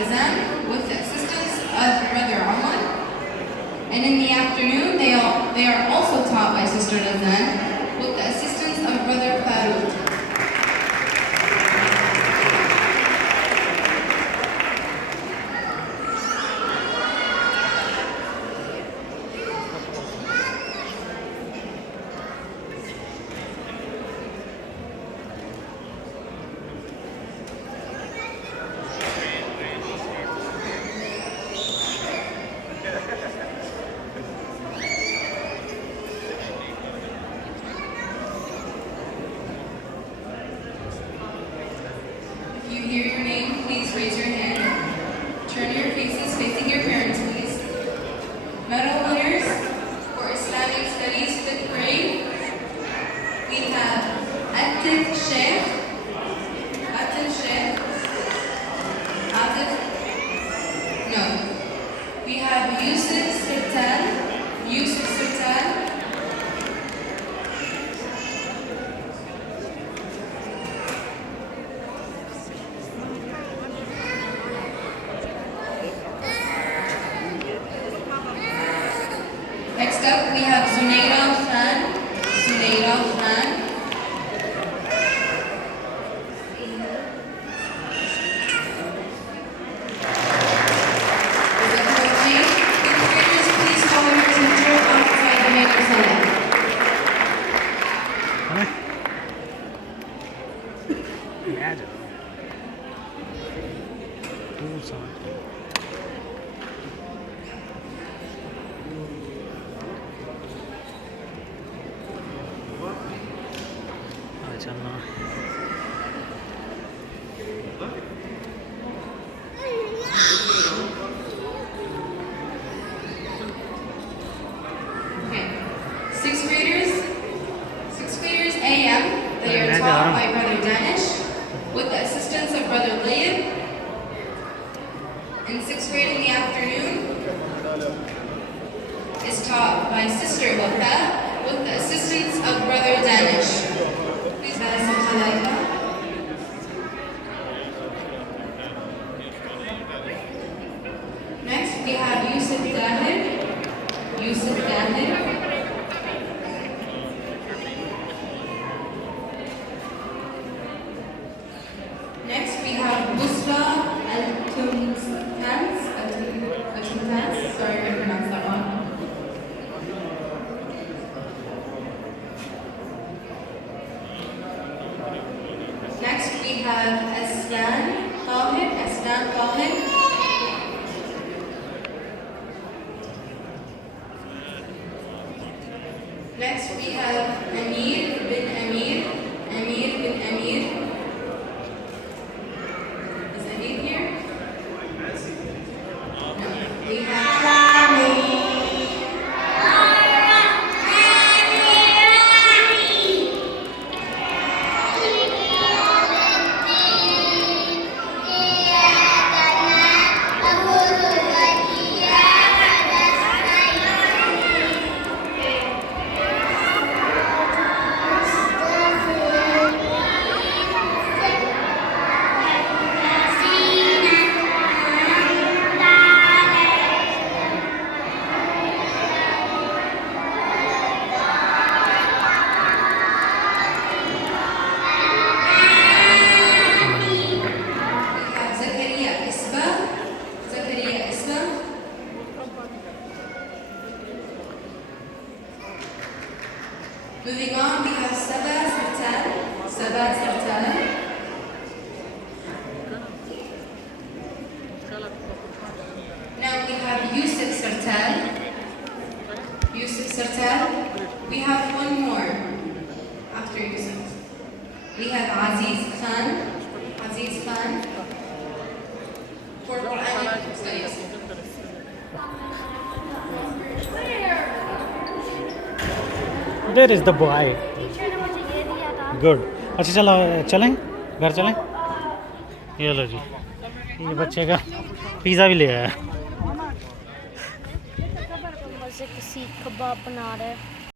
Azan with the assistance of Brother Aman. And in the afternoon, they are also taught by Sister Azan with the assistance of Brother Farouk. Hear your name, please raise your hand. Turn your faces facing your parents, please. Medal winners for Islamic Studies 5th grade. We have Atif Sheikh. No. We have Yusuf Sultan. Next up, we have Zunaira Khan. Please follow your teacher outside the main salah. Sixth graders AM, they are taught by Brother Danish with the assistance of Brother Layib. And sixth grade in the afternoon is taught by Sister Wafa with the assistance of Brother Danish. Please guys, next we have Yusuf Dahir. Next we have Busra Al-Tumtans. Sorry if I pronounced that wrong. Next we have Aslan Tahir. Next we have Amir bin Amir. Is Amir here? No. We have moving on, we have Saba Sartan. Now we have Yusuf Sartan. We have one more after Yusuf. We have Aziz Khan. For Quranic studies. There is the boy. Good. अच्छा चलें घर चलें। ये लो जी, ये बच्चे का pizza भी ले आया। मज़े की सीख कबाब बना रहे हैं।